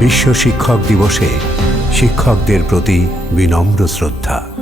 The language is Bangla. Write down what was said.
বিশ্ব শিক্ষক দিবসে শিক্ষকদের প্রতি বিনম্র শ্রদ্ধা।